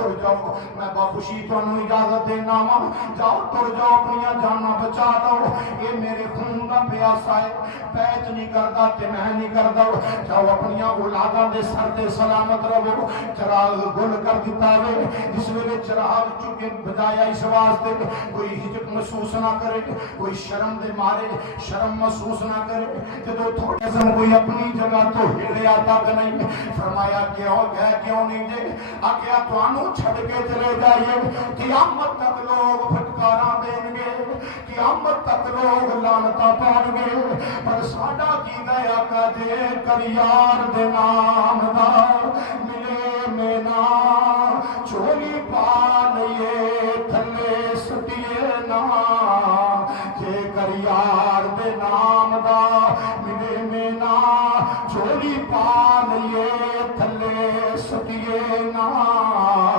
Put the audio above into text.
تر جاؤ میں بخوشی تانوں اجازت دینا وا جاؤ تر جاؤ اپنی جاناں بچا لو یہ میرے خون دا پیاسا ہے پیچ نہیں کردا تے میں نہیں کردا جاؤ اپنی اولاداں دے سر تے سلامت رہو چراغ گل کر دیتا وے اس ویلے چراغ چکے بجایا اس واسطے کوئی ہچک محسوس نہ کرے کوئی شرم دے مارے شرم محسوس نہ کرے جدو تھوڑے سن کوئی اپنی جگہ تو ہلیا تک نہیں فرمایا کیوں گئے کیوں نہیں دے آکیا توانوں چھڑ کے چلے جائیے قیامت تک لوگ پھٹکاراں دیں گے قیامت تک لوگ لعنتاں پاؤ گے پر ساڈا کی گیا کہ جے کر یار دے نام دا ملے میں نام